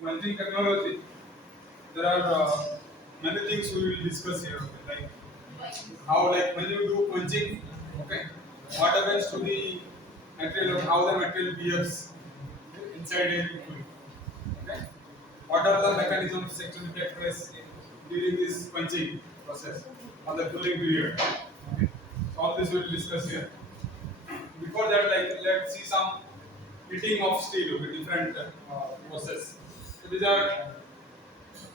quenching technology, there are many things we will discuss here. Okay? Like how, like when you do quenching, okay, what happens to the material, or how the material behaves inside a liquid. Okay, what are the mechanisms actually take place during this quenching process or the cooling period. Okay, so all this we will discuss here. Before that, like let's see some heating of steel. Okay, different process. So these are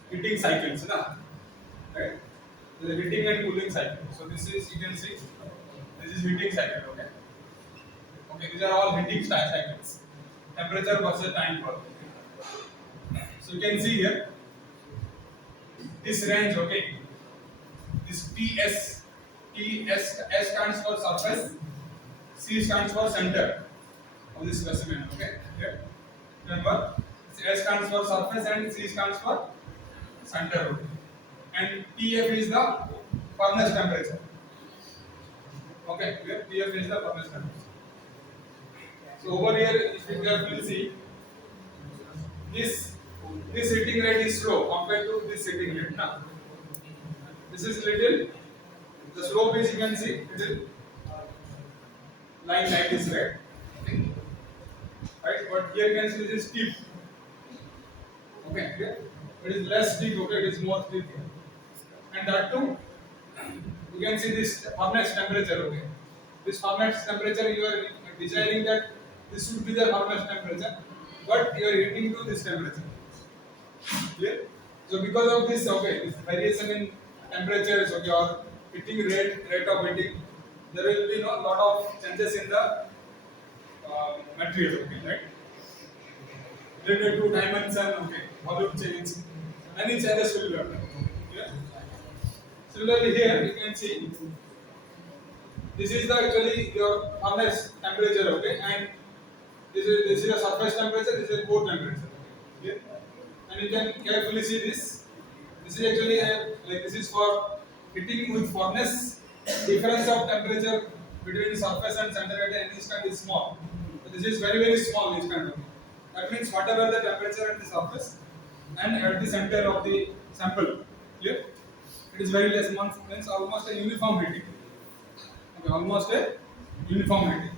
heating cycles, na? Right? The heating and cooling cycle. So this is, you can see, this is heating cycle. Okay. Okay, these are all heating cycles. Temperature versus time curve. So you can see here this range. Okay, this S stands for surface, C stands for center of this specimen. Okay, here remember, S stands for surface and C stands for center. Okay. And TF is the furnace temperature. Okay, here TF is the furnace temperature. So over here, if you carefully see, this heating rate is slow compared to this heating rate. Now, this is little. The slope is, you can see, little line like this, right? Right, but here you can see this is steep. Okay, here it is less steep. Okay, it is more steep here. And that too, you can see this furnace temperature. Okay, this furnace temperature, you are desiring that this should be the furnace temperature, but you are heating to this temperature. Clear? So because of this, okay, this variation in temperatures, okay, or heating rate of heating, there will be a lot of changes in the material. Okay, right? Related to dimension, okay, volume change, many changes will be occur. Yeah. Similarly, here you can see this is the actually your furnace temperature, okay, and this is a surface temperature, this is a core temperature. Okay. And you can carefully see this. This is actually like this is for heating with furnace. Difference of temperature between surface and center at any instant is small. So this is very small. This kind of. That means whatever the temperature at the surface and at the center of the sample, clear? It is very less. Means almost a uniform heating. Okay, almost a uniform heating.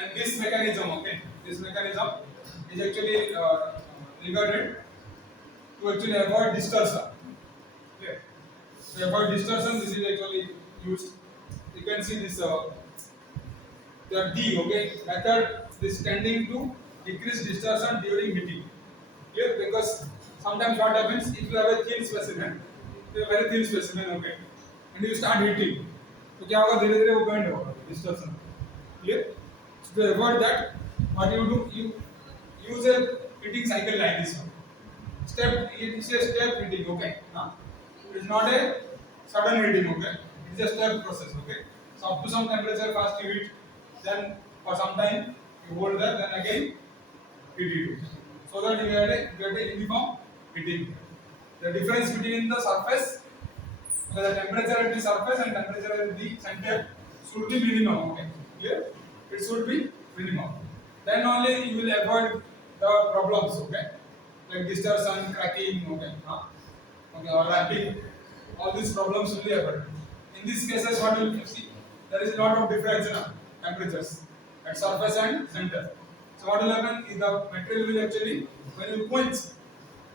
And this mechanism, okay, this mechanism is actually regarded to actually avoid distortion. Okay. To avoid distortion, this is actually used. You can see this the D, okay, method is tending to decrease distortion during heating. Clear? Because sometimes what happens if you have a thin specimen, you have a very thin specimen, okay, and you start heating, तो क्या होगा धीरे धीरे वो bend होगा distortion. Clear? So to avoid that, what you do, you use a heating cycle like this one. It is a step heating, okay. It is not a sudden heating, okay. It is a step process, okay. So up to some temperature first you heat, then for some time you hold that, then again heat it, so that you get a uniform heating. The difference between the surface, the temperature at the surface and temperature at the center should be minimum, okay. Clear? It should be minimum. Then only you will avoid the problems, okay, like distortion, cracking, okay, okay, or wrapping. All these problems will be avoided. In these cases, what you will see, there is a lot of difference in temperatures at surface and center. So what will happen is the material will actually, when you quench,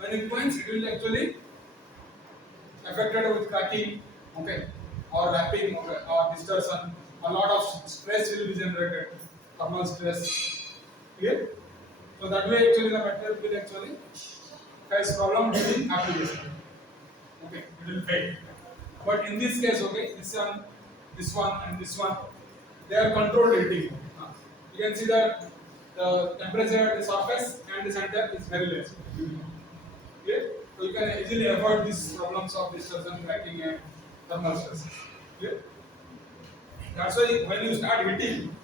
it will actually affected with cracking, okay, or wrapping, okay, or distortion. A lot of stress will be generated, thermal stress. Clear? So that way actually the material will actually face problem during application. Okay, it will fail. But in this case, okay, this one, and this one, they are controlled heating. You can see that the temperature at the surface and the center is very less. Okay? So you can easily avoid these problems of distortion, cracking, and thermal stress. Okay? That's why when you start heating,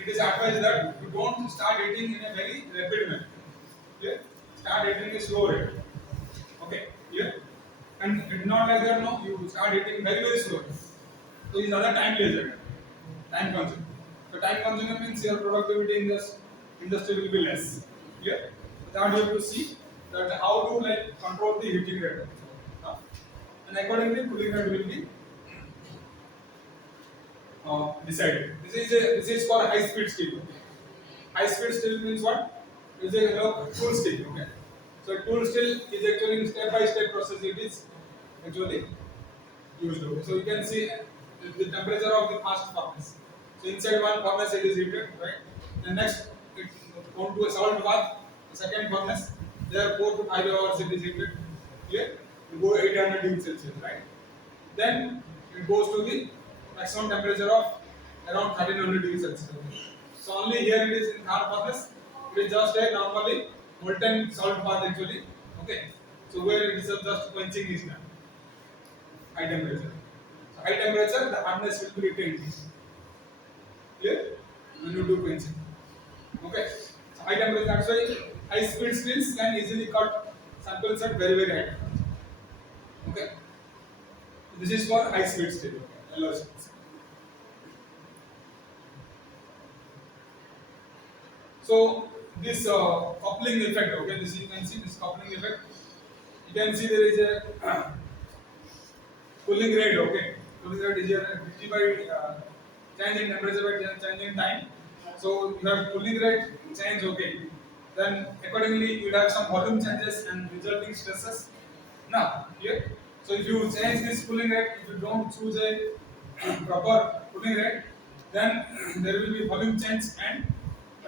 it is advised that you don't start heating in a very rapid manner. Okay? Start heating in a slow rate. Okay, clear? And it's not like that, no, you start heating very slowly. So it's another time laser, time consuming. So time consuming means your productivity in this industry will be less. Clear? So that you have to see that how to like control the heating rate, and accordingly cooling rate will be decided. This is for high speed steel. High speed steel means what? It is a tool steel. Okay. So tool steel is actually in step by step process. It is actually used. Okay. So you can see the temperature of the first furnace. So inside one furnace it is heated, right? The next it go to a salt bath. The second furnace there 4 to 5 hours it is heated. Clear? You go 800 degrees Celsius, right? Then it goes to the maximum temperature of around 1300 degrees Celsius. So only here it is in third furnace. It is just a normally molten salt bath actually. Okay. So where it is just quenching is done. High temperature. So high temperature the hardness will be retained. Clear? When you do quenching. Okay. So high temperature, that's why high speed steels can easily cut samples at very high temperature. Okay. This is for high speed steel. Okay. Low speed. So this coupling effect, okay, this you can see this coupling effect. You can see there is a cooling rate, okay. Cooling rate is a by change in temperature by change in time. So you have cooling rate change, okay. Then accordingly you will have some volume changes and resulting stresses. Now here, so if you change this cooling rate, if you don't choose a proper cooling rate, then there will be volume change and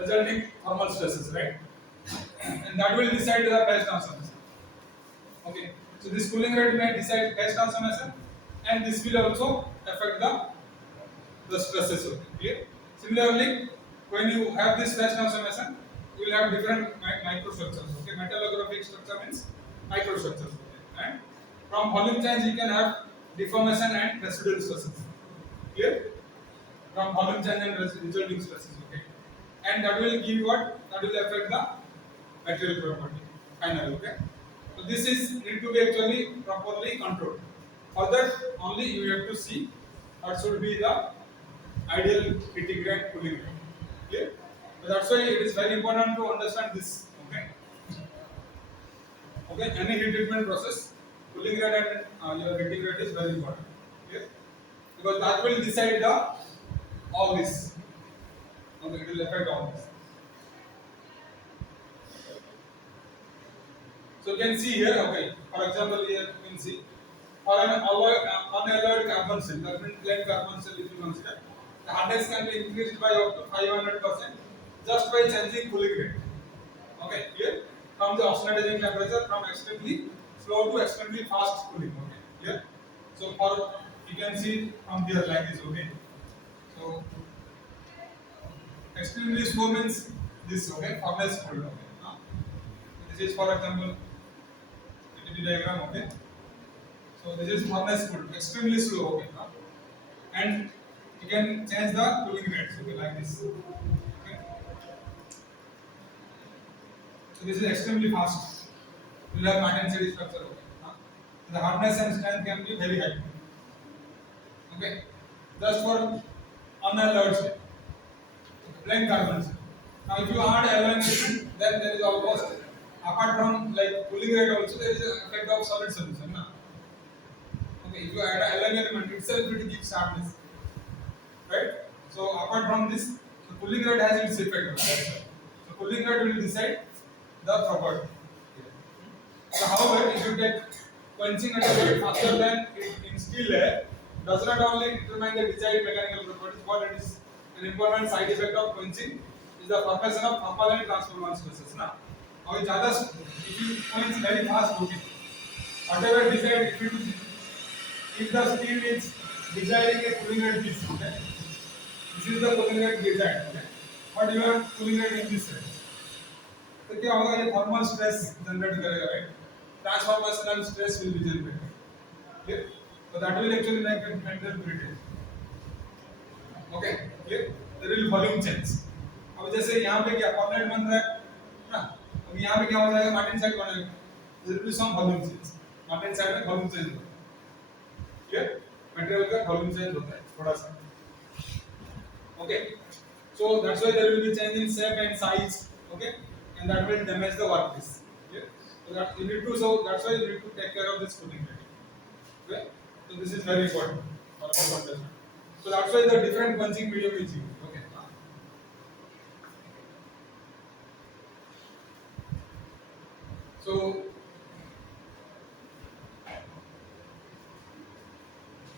resulting thermal stresses, right? And that will decide the phase transformation. Okay, so this cooling rate may decide phase transformation, and this will also affect the stresses. Okay, clear? Similarly, when you have this phase transformation, you will have different microstructures. Okay, metallographic structure means microstructures. Okay, and from volume change, you can have deformation and residual stresses. Clear? From volume change and resulting stresses. Okay, and that will give what? That will affect the material property. Finally, okay. So this is need to be actually properly controlled. For that, only you have to see what should be the ideal heating rate, cooling rate. Clear? So that's why it is very important to understand this. Okay. Okay. Any heat treatment process, cooling rate and your heating rate is very important. Clear? Because that will decide the all this. Okay, it will affect all this. So you can see here, okay, for example, here you can see for an unalloyed carbon cell, plain carbon cell, if you consider, the hardness can be increased by up to 500% just by changing cooling rate. Okay, here from the oxidizing temperature from extremely slow to extremely fast cooling. Okay, here. So for you can see from here like this. Okay, so extremely slow means this. Okay, furnace cooled. Okay, this is for example diagram, okay. So this is furnace cooled, extremely slow, okay. And you can change the cooling rates, okay, like this. Okay. So this is extremely fast. You will have Martin series structure, okay. The hardness and strength can be very high. Okay. Just for unalloyed state. Plain carbon. Now if you add alloying agent, then there is almost apart from like cooling rate also there is an effect of solid solution. Na? Okay, if you add an alloying element itself it gives hardness, right? So apart from this, the cooling rate has its effect. Right? So cooling rate will decide the property. So however, if you take quenching at a rate faster than in steel layer, does not only determine the desired mechanical properties, but it is an important side effect of quenching is the formation of thermal and transformer stresses. Na? Now, if you quench very fast, okay, whatever desired, if the steel is desiring a cooling rate this, okay, this is the cooling rate desired, okay, but you have cooling rate in this range. तो क्या होगा ये thermal stress generate करेगा, right? Transformational stress will be generated. Clear? So that will actually make a metal brittle. Okay, clear? There will volume change. अब जैसे यहाँ पे क्या कॉर्नेट बन रहा है ना, अब यहाँ पे क्या हो जाएगा, मार्टिन साइड बनेगा. There will be some volume change. Martin side में volume change होता है. Clear? Material का volume change होता है थोड़ा सा. Okay, so that's why there will be change in shape and size. Okay, and that will damage the workpiece. Okay? So that you need to, so that's why you need to take care of this cooling rate. Okay, so this is very important for us to understand. So that's why the different quenching medium is used. Okay. So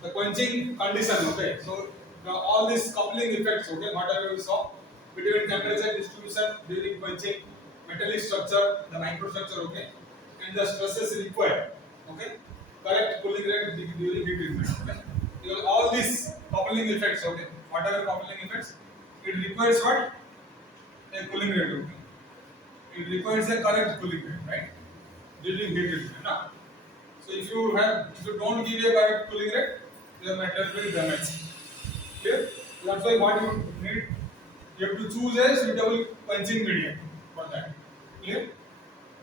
the quenching condition, okay. So all these coupling effects, okay, whatever we saw between temperature distribution during quenching, metallic structure, the microstructure, okay, and the stresses required, okay, correct cooling rate during heat treatment, okay. Because all these coupling effects, okay, whatever coupling effects, it requires what? A cooling rate, okay. It requires a correct cooling rate, right? During heat treatment, na? So if you don't give a correct cooling rate, your material will damage. Clear? So that's why what you need, you have to choose a suitable quenching medium for that. Clear?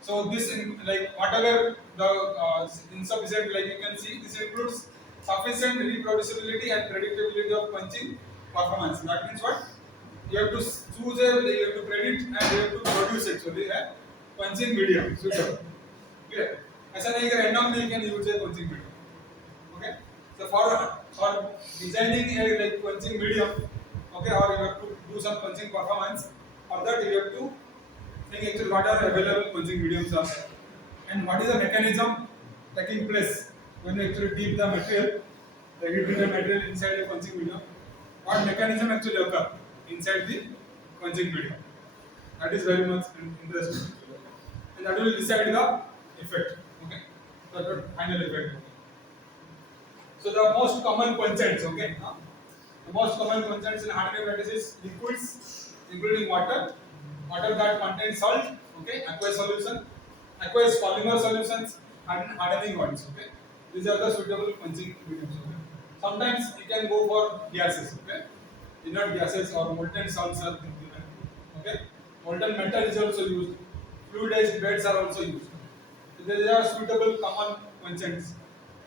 So this like whatever the insufficient, like you can see, this includes sufficient reproducibility and predictability of quenching performance. That means what? You have to choose a, you have to predict and you have to produce actually a quenching medium suitable. Clear? ऐसा नहीं कि randomly you can use a quenching medium. Okay, so for designing a like quenching medium, okay, or you have to do some quenching performance, for that you have to think actually what are available quenching mediums are there, and what is the mechanism taking place when you actually dip the material, the heated material inside a quenching medium. What mechanism actually occur inside the quenching medium? That is very much interesting, and that will decide the effect. Okay, the final effect. So the most common quenchants, okay? The most common quenchants in hardening practice is liquids, including water, water that contains salt, okay, aqueous solution, aqueous polymer solutions, and hardening oils, okay. These are the suitable quenching mediums, okay. Sometimes you can go for gases, okay. Inert gases or molten salts are given, okay. Molten metal is also used. Fluidized beds are also used. So these are suitable common quenchants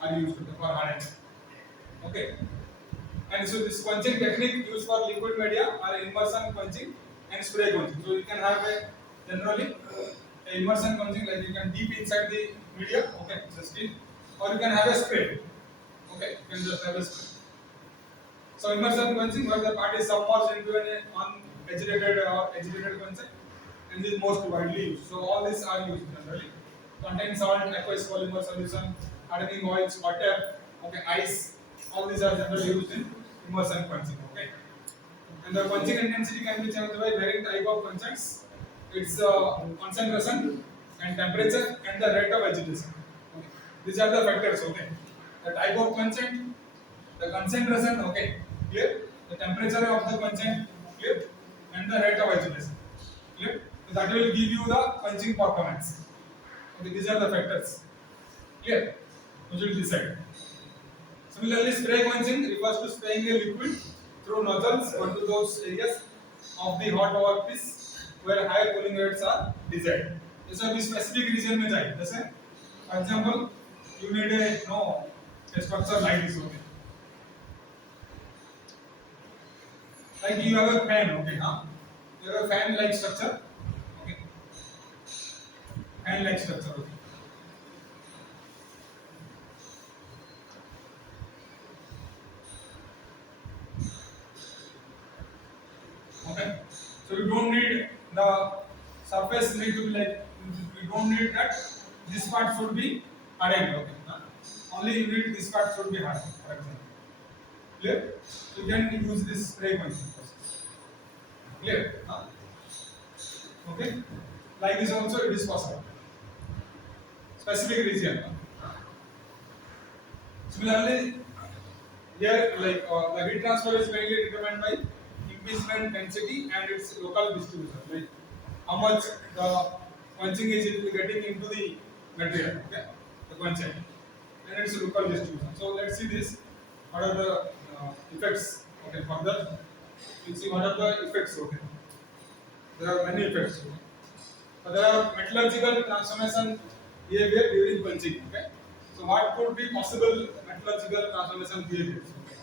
are used for hardening. Okay, and so this quenching technique used for liquid media are immersion quenching and spray quenching. So you can have a generally a immersion quenching, like you can deep inside the media, okay, just deep, or you can have a spray. Okay, you can just have a spray. So immersion quenching where the part is submerged into an unagitated or agitated quenching, and this is most widely used. So all these are used generally. Contain salt, aqueous polymer solution, hardening oils, water, okay, ice. All these are generally used in immersion quenching. Okay, and the quenching intensity can be changed by varying type of quenchants. Its concentration and temperature and the rate of agitation. Okay, these are the factors. Okay, the type of quenchant, the concentration. Okay, clear. The temperature of the quenchant, clear, and the rate of agitation, clear. So that will give you the quenching performance. Okay, these are the factors. Clear. You should decide. Similarly, spray quenching refers to spraying a liquid through nozzles onto those areas of the hot workpiece where higher cooling rates are desired. जैसे अभी specific region में जाए, जैसे for example, you need a structure like this, okay. Like you have a fan, okay, huh? You have a fan-like structure, okay. Fan-like structure, okay. Okay, so you don't need the surface need to be like, you don't need that this part should be hardened, okay. Only you need this part should be hardened, for example. Clear? You can use this spray quenching process. Clear? Okay. Like this also it is possible. Specific region. Similarly, here like the heat transfer is mainly determined by impeachment density and its local distribution. Like how much the quenching is getting into the material, okay, the quenching, and its local distribution. So let's see this. What are the effects? Okay, further we'll see what are the effects. Okay, there are many effects. Okay? But there are metallurgical transformation behavior during quenching. Okay, so what could be possible metallurgical transformation behaviors? Okay?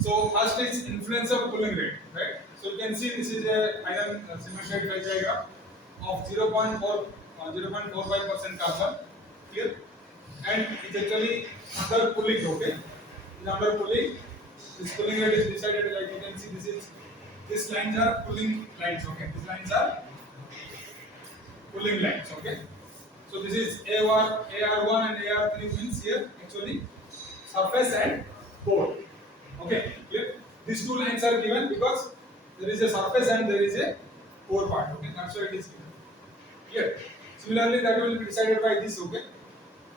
So first is influence of cooling rate, right? So you can see this is a iron cemented phase diagram of 0.4 0.45% carbon. Clear? And it's actually under cooling. Okay, it's under cooling. This cooling rate is decided, like you can see, these lines are cooling lines. Okay, these lines are cooling lines. Okay, so this is AR1 and AR3 means here actually surface and core. Okay, clear? These two lines are given because there is a surface and there is a core part. Okay, that's why it is given. Clear? Similarly, that will be decided by this. Okay,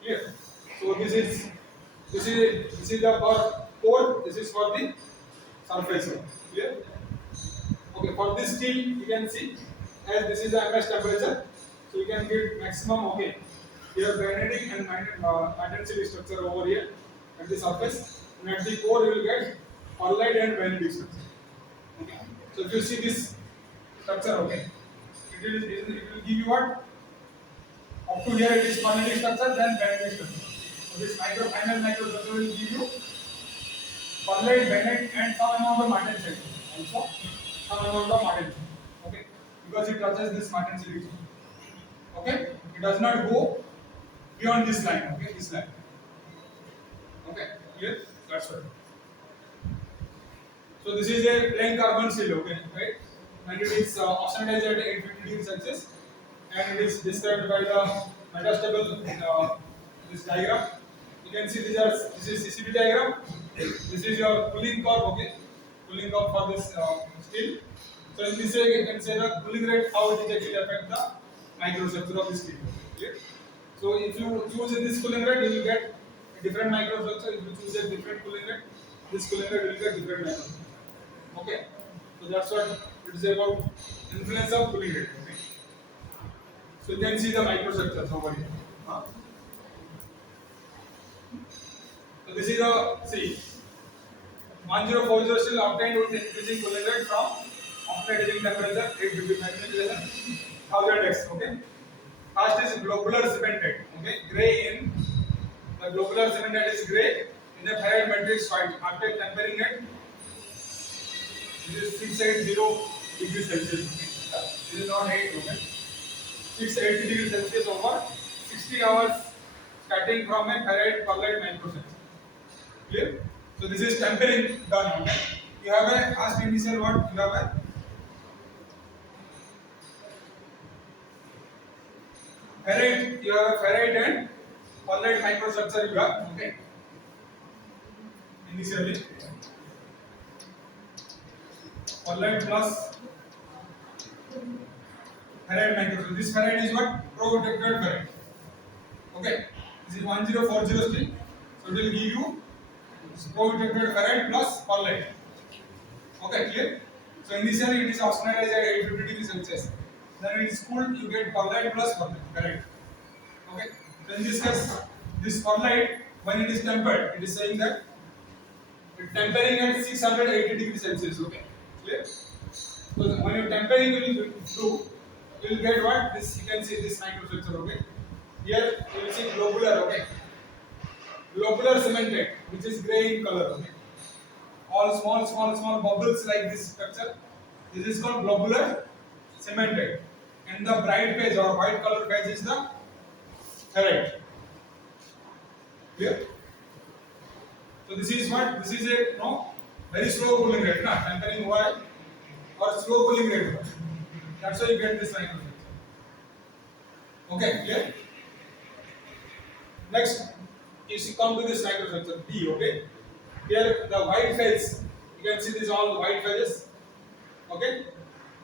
clear? So this is the for core. This is for the surface one. Clear? Okay, for this steel you can see as this is the MS temperature, so you can get maximum. Okay, here granitic and magnetic structure over here at the surface, and at the core you will get perlite and magnetic structure. Okay, so if you see this structure, okay, it will give you what? Up to here it is magnetic structure, then magnetic structure. So this final microstructure will give you perlite, magnet, and some amount of magnetic also some amount of magnetic. Okay, because it touches this magnetic. Okay, it does not go beyond this line. Okay, this line. Okay, clear? That's right. So this is a plain carbon steel. Okay, right? And it is oxidized at 850 degrees Celsius, and it is described by the metastable this diagram. You can see this is CCD diagram. This is your cooling curve. Okay, cooling curve for this steel. So in this way you can say the cooling rate, how it is actually affect the microstructure of this steel. Okay. So if you choose this cooling rate, you will get a different microstructure. If you choose a different cooling rate, this cooling rate will get different microstructure. Okay. So that's what it is about, influence of cooling rate. Okay. So you can see the microstructures over here. So this is a see 1040 steel obtained with increasing cooling rate from oxidizing temperature 850 1000x. Okay. First is globular cemented. Okay, gray in the globular cemented is gray. In the ferrite matrix white. After tempering it, this is 680 degrees Celsius. Okay. This is not 8. Okay. 680 degrees Celsius over 60 hours, starting from a ferrite perlite microstructure. Clear? So this is tempering done. Okay. You have a first initial what? You have a ferrite. You have a ferrite and perlite microstructure. You have. Okay. Initially, perlite plus ferrite microstructure. This ferrite is what? Protected ferrite. Okay. This is 1040 steel. So it will give you protected ferrite plus perlite. Okay, clear? So initially it is oxidized at 850 degrees Celsius. Then it is cooled, you get perlite plus perlite. Correct. Okay. So in this case, this perlite, when it is tempered, it is saying that it tempering at 680 degrees Celsius. Okay. Clear? So when your tempering will do, you will get what? This you can see this microstructure. Okay. Here you will see globular. Okay. Globular cemented, which is grey in color. Okay. All small bubbles like this structure. This is called globular cemented. And the bright phase or white color phase is the ferrite. Clear? So this is what? This is a very slow cooling rate. Tempering why? Or slow cooling rate. That's why you get this microstructure. Okay, clear? Next, you come to this microstructure B. Okay. Here the white phase, you can see this all white phases. Okay,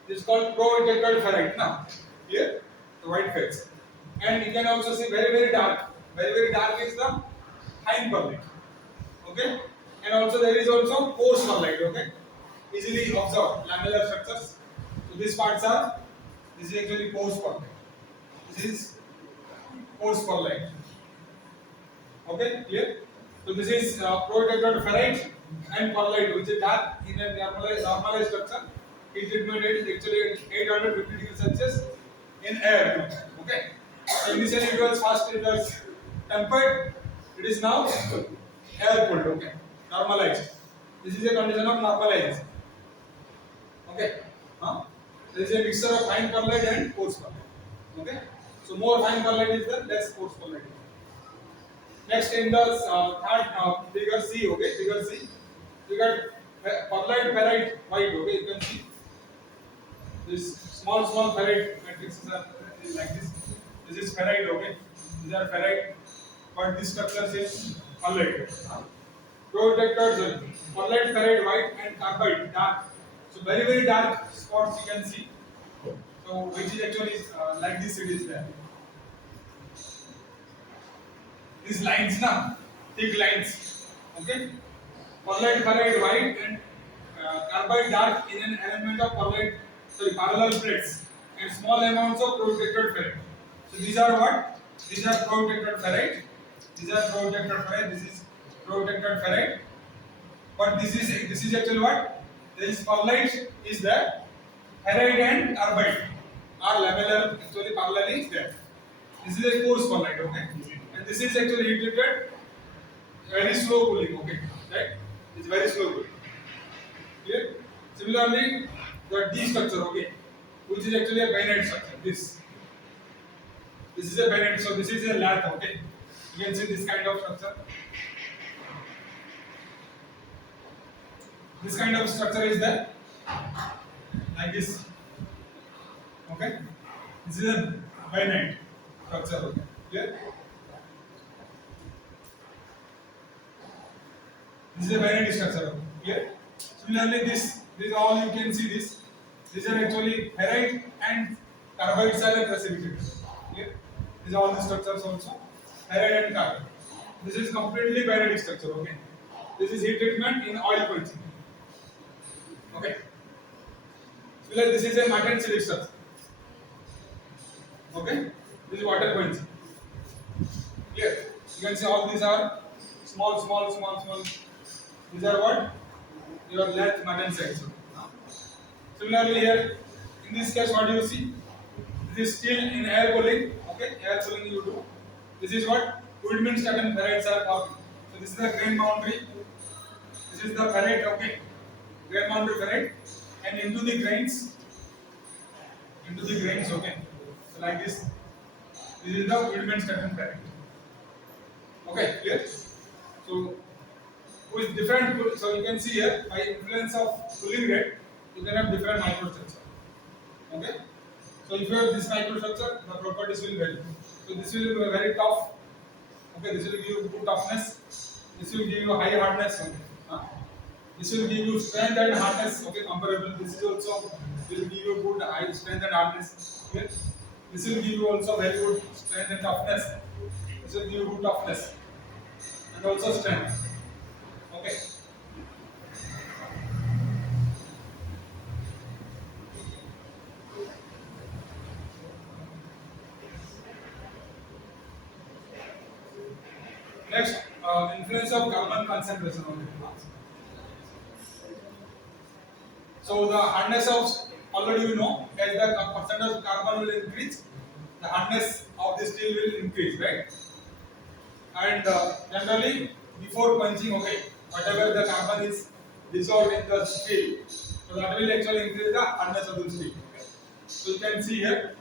this is called pro-integral ferrite. Now, here the white phase, and you can also see very dark. Very dark is the fine perlite. Okay, and also there is also coarse perlite. Okay, easily observed lamellar structures. So these parts are this is actually coarse perlite. This is coarse perlite. Okay, clear? So this is pro-integral ferrite and perlite, which is dark in a normalized structure. Heat treatment is actually 850 degrees Celsius in air. Okay. So initially it was first it was tempered. It is now air cooled. Okay. Normalized. This is a condition of normalization. Okay. There is a mixture of fine perlite and coarse perlite. Okay. So more fine perlite is the less coarse perlite. Next in the third figure C, okay, figure C, you got perlite ferrite white, okay, you can see this small ferrite matrices are like this. This is ferrite, okay, these are ferrite, but this structure is perlite. Protectors, perlite ferrite white and carbide dark. So very dark spots you can see. So which is actually like this it is there. These lines now, thick lines, okay. Perlite ferrite white and carbide dark in an element of parallel plates and small amounts of protected ferrite. So these are what? These are protected ferrite. These are protected ferrite. This is protected ferrite. But this is actually what? This perlite is there. Ferrite and carbide are lamellar actually parallel is there. This is a coarse perlite, okay? And this is actually heat treated very slow cooling, okay? Right? It's very slow cooling. Clear? Similarly, the D structure, okay, which is actually a binary structure. This is a binary, so this is a lath, okay? You can see this kind of structure. This kind of structure is there, like this. Okay? This is a binary structure, okay? Clear? This is a binary structure, okay? Clear? Similarly, this all you can see this. These are actually ferrite and carbides are precipitated. Clear? These are all the structures also. Ferrite and carbide. This is completely binary structure, okay? This is heat treatment in oil quenching. Okay. Similarly, this is a matte and silk structure. Okay. This is water quenching. Clear? You can see all these are small. These are what? Your length, matte and size. Similarly here, in this case, what do you see? This is still in air cooling. Okay, air cooling you do. This is what? Woodman statin ferrites are forming. So this is the grain boundary. This is the ferrite, okay. Grain boundary ferrite. And into the grains, okay. So like this. This is the Woodman statin ferrite. Okay, clear? So with different, so you can see here by influence of cooling rate, you can have different microstructure. Okay. So if you have this microstructure, the properties will vary. So this will be very tough. Okay, this will give you good toughness. This will give you high hardness. Okay. This will give you strength and hardness. Okay, comparable. This is also will give you good high strength and hardness. Okay. This will give you also very good strength and toughness. This will give you good toughness and also strength. Okay. Next, influence of carbon concentration on it. So the hardness of already you know as the percentage of carbon will increase, the hardness of the steel will increase, right? And generally before quenching, okay, whatever the carbon is dissolved in the steel, so that will actually increase the hardness of the steel. Okay? So you can see here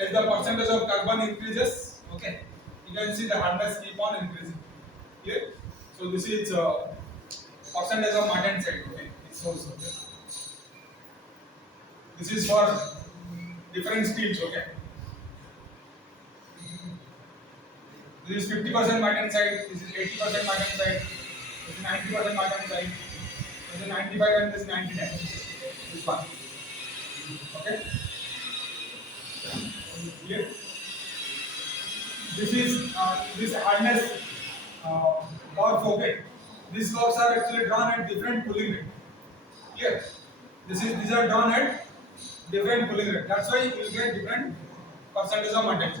as the percentage of carbon increases, okay, you can see the hardness keep on increasing. Clear? So this is percentage of matte side, okay, it's also okay. This is for different steels, okay. This is 50% matte side, this is 80% matte side, this is 90% matte side, this is 95 and this is 99. This one. Okay? Clear? This is this hardness curve, okay. These curves are actually drawn at different cooling rate. Clear? These are drawn at different cooling rate. That's why you will get different percentage of matte.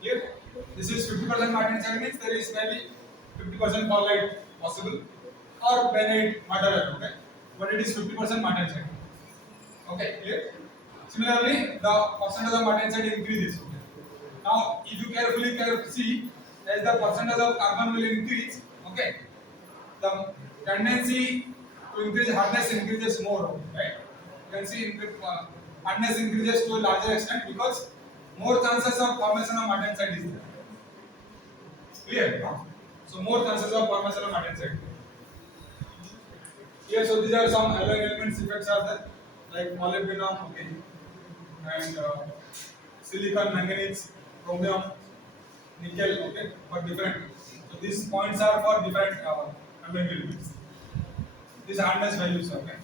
Clear? This is 50% matte side means there is maybe 50% perlite possible or benite matte, okay. But it is 50% matte side. Okay, clear? Similarly, the percentage of matte side increases. Okay. Now, if you carefully see, as the percentage of carbon will increase, okay, the tendency to increase hardness increases more, right? You can see hardness increases to a larger extent because more chances of formation of martensite is there. Clear? So more chances of formation of martensite. Here, so these are some alloy elements effects are there, like molybdenum, okay, and silicon, manganese, chromium, nickel, okay, but different. So these points are for different elements. These hardness values, okay.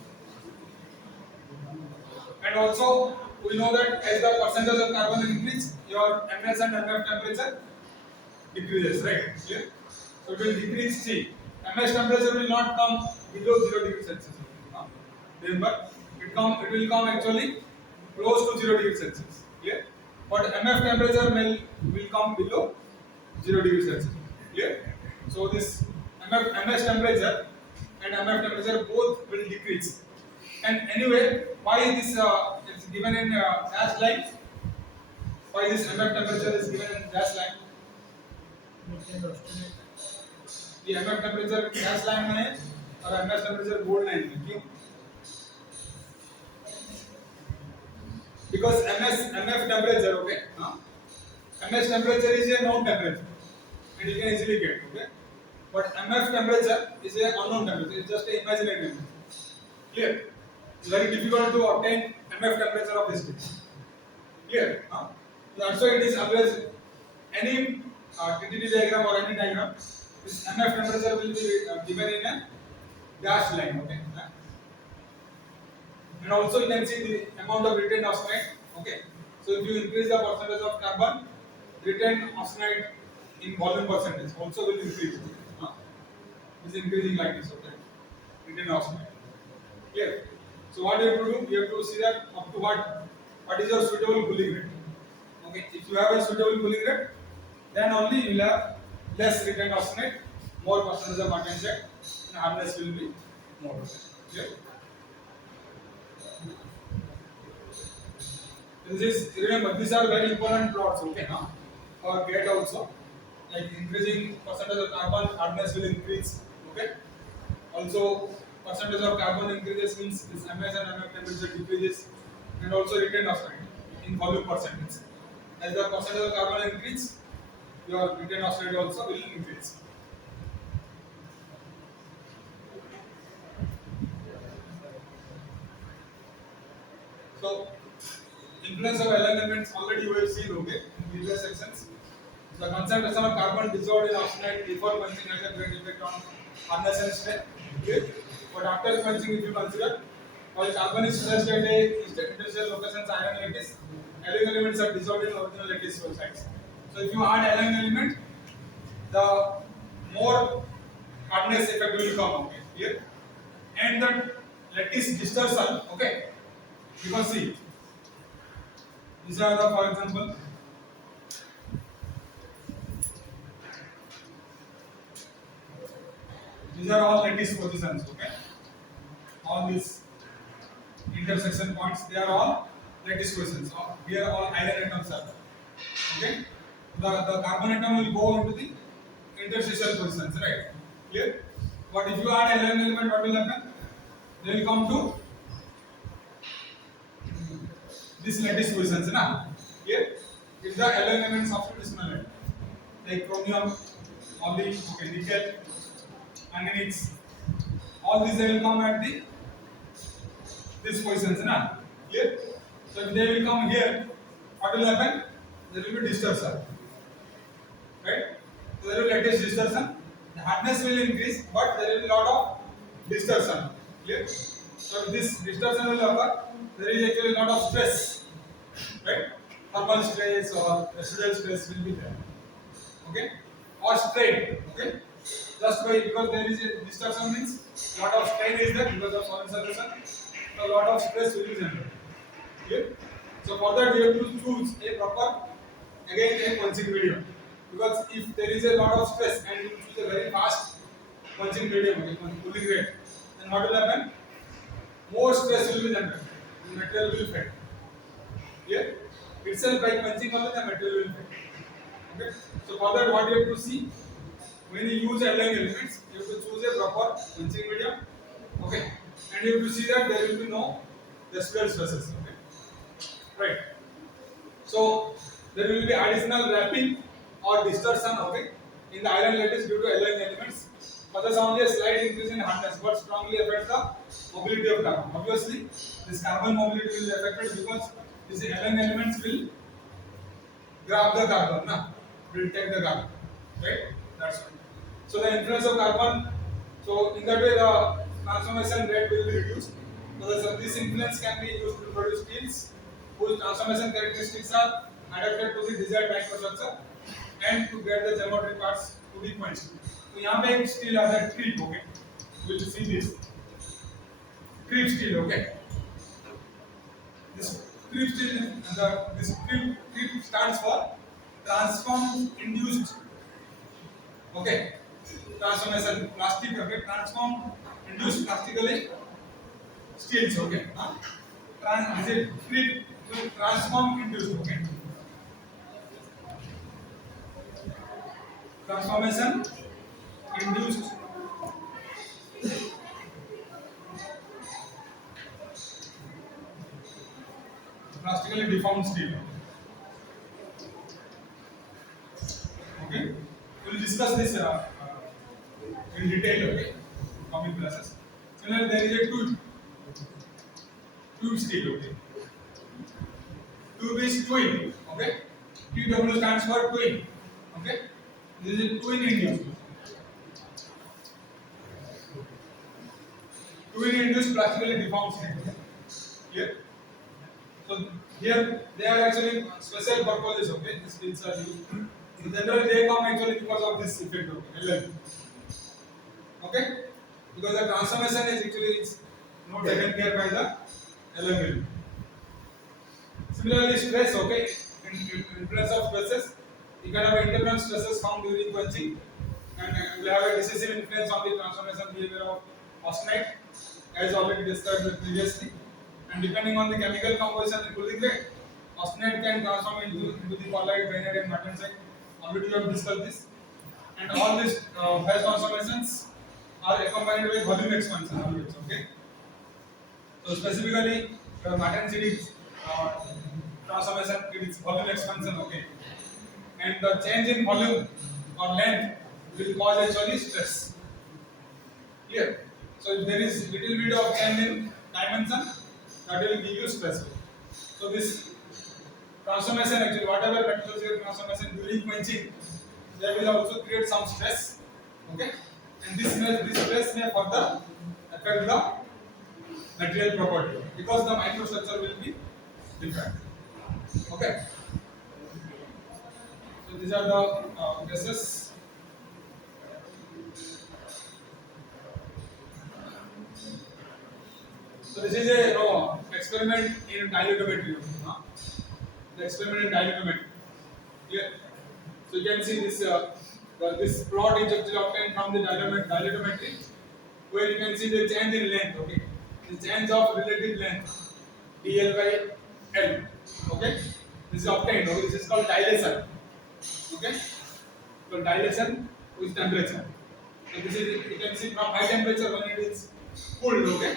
And also we know that as the percentage of carbon increase, your MS and MF temperature decreases, right? Clear? So it will decrease. See, MS temperature will not come below 0 degrees Celsius. Remember, it will come actually close to 0 degrees Celsius. Clear? But MF temperature will come below 0 degrees Celsius. Clear? So this MS temperature and MF temperature both will decrease. And anyway, why this is given in dash line? Why this MF temperature is given in dash line? The MF temperature dash line में है और MS temperature bold line में क्यों? Because MF temperature, okay, MS temperature is a known temperature and you can easily get, okay, but MF temperature is a unknown temperature. It's just an imaginary temperature. Clear? It's very difficult to obtain MF temperature of this thing. Clear? That's why it is always any TTD diagram or any diagram. This MF temperature will be given in a dash line. Okay. And also you can see the amount of retained austenite. Okay. So if you increase the percentage of carbon, retained austenite in volume percentage also will increase. It's increasing like this. Okay. Retained austenite. Clear? So what you have to do? You have to see that up to what is your suitable cooling rate. Okay, if you have a suitable cooling rate, then only you will have less retained austenite, more percentage of martensite, and hardness will be more. Clear? Remember, these are very important plots. Okay, now for GATE also, like increasing percentage of carbon, hardness will increase. Okay, also percentage of carbon increases means this MS and MF temperature decreases, and also retained austenite in volume percentage. As the percentage of carbon increase, your retained austenite also will increase. So, influence of alloy elements already we have seen, okay, in previous sections. The concentration of carbon dissolved in austenite before quenching has a great effect on hardness and strength. Okay? But after quenching, if you consider, while carbon is stressed at a interstitial locations, iron lattice, alloy elements are dissolved in original lattice sites. So if you add alloy element, the more hardness effect will come. Okay, here, and the lattice distortion. Okay, because see, these are the, for example, these are all lattice positions. Okay, all these intersection points, they are all lattice positions. Here all iron atoms are. Okay, the carbon atom will go into the interstitial positions, right? Clear? But if you add alloy element, what will happen? They will come to this lattice positions, na? Clear? If the alloy elements after this one, like chromium, all the nickel, manganese, all these they will come at the this positions, na? Clear? So if they will come here, what will happen? There will be distortion, right? So there will be lattice distortion. The hardness will increase, but there will be a lot of distortion. Clear? So if this distortion will occur, there is actually a lot of stress, right? Thermal stress or residual stress will be there. Okay? Or strain. Okay? Just by because there is a distortion means lot of strain is there because of solid solution. So a lot of stress will be generated. Clear? So for that you have to choose a proper again a quenching medium. Because if there is a lot of stress and you choose a very fast quenching medium, cooling rate, then what will happen? More stress will be generated. The material will fade. Clear? Itself by quenching only the material will fade. Okay? So for that what you have to see? When you use alloy elements, you have to choose a proper quenching medium. Okay? And you have to see that there will be no residual stresses. Okay? Right. So there will be additional wrapping or distortion, okay, in the iron lattice due to alloying elements. Causes only a slight increase in hardness, but strongly affects the mobility of carbon. Obviously, this carbon mobility will be affected because these alloying elements will grab the carbon, will take the carbon, right? That's why. So the influence of carbon, so in that way the transformation rate will be reduced. So this influence can be used to produce steels whose transformation characteristics are adapted to the desired microstructure and to get the geometry parts to be quenched. So यहाँ पे एक steel आता है creep, okay? We will see this creep steel, okay? This creep steel, this creep stands for transform induced, okay? Transformation plastic, okay? Transform induced plastically steels, okay? Is it creep transform induced, okay? Transformation induced plastically deformed steel. Okay, we will discuss this in detail. Okay, coming classes. Similarly, there is a tube steel. Okay, tube is twin. Okay, TW stands for twin. Okay, this is twin induced. Twin induced plastically deformed steel. Here. So here they are actually special purposes. Okay, these steels are used. So generally they come actually because of this effect. Okay, LL. Okay, because the transformation is actually not taken care by the LL. Similarly, stress. Okay, in place of stresses, you can have internal stresses found during quenching, and will have a decisive influence on the transformation behavior of austenite, as already described previously. And depending on the chemical composition and cooling rate, austenite can transform into the colloid, Behera, and martensite. Already we have discussed this. And all these phase transformations are accompanied by volume expansion always. Okay. So specifically, the martensite transformation, it is volume expansion. Okay. And the change in volume or length will cause actually stress. Clear? So if there is little bit of change in dimension, that will give you stress. So this transformation actually, whatever metallurgical transformation during quenching, they will also create some stress. Okay, and this stress may further affect the material property because the microstructure will be different. Okay, so these are the gases. So this is a experiment in dilutometry. The experiment in dilutometry. Clear? So you can see this this plot is actually obtained from the dilutometry, where you can see the change in length. Okay, the change of relative length dl by l. Okay, this is obtained. Okay, this is called dilation. Okay, so dilation with temperature. So this is, you can see from high temperature when it is cooled. Okay,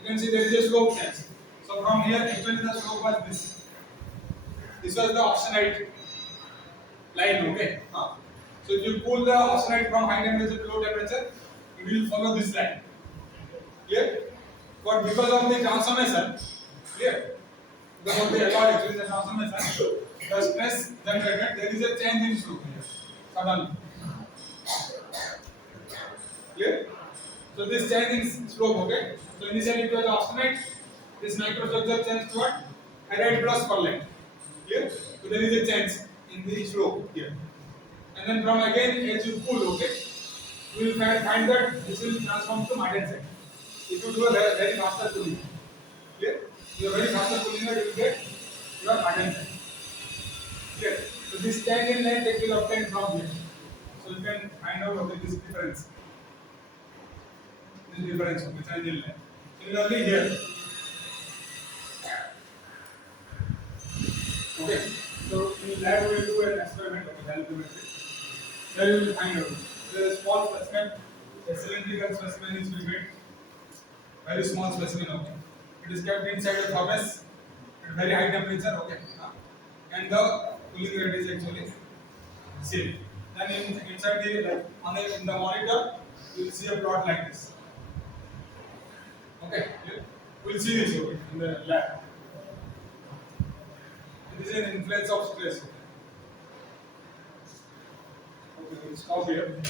you can see there is a slope change. So from here actually the slope was this. This was the austenite line. Okay. So if you pull the austenite from high temperature to low temperature, it will follow this line. Clear? But because of the transformation, clear? Because of the alloy actually the transformation, the stress generated, there is a change in slope here. Suddenly. Clear? So this change in slope, okay? So initially it was austenite, this microstructure changed to what? Ferrite plus pearlite. Clear? So there is a change in the slope here. And then from again as you pull, okay, you will find that this will transform to martensite. If you do a very faster pulling, clear? You are very faster pulling, you will get your martensite. Clear? So this change in length it will obtain from here. So you can find out okay, this difference. This difference of the change in length. Similarly here. Okay. So in lab we will do an experiment of dilutometry. There you will find out. There is a small specimen, a cylindrical specimen is prepared. Very small specimen. Okay. It is kept inside a furnace at very high temperature. Okay. And the Cooling rate is actually same. Then inside the like on in the monitor, you will see a plot like this. Okay, we will see this okay, in the lab. This is an influence of stress. Okay, we'll stop here.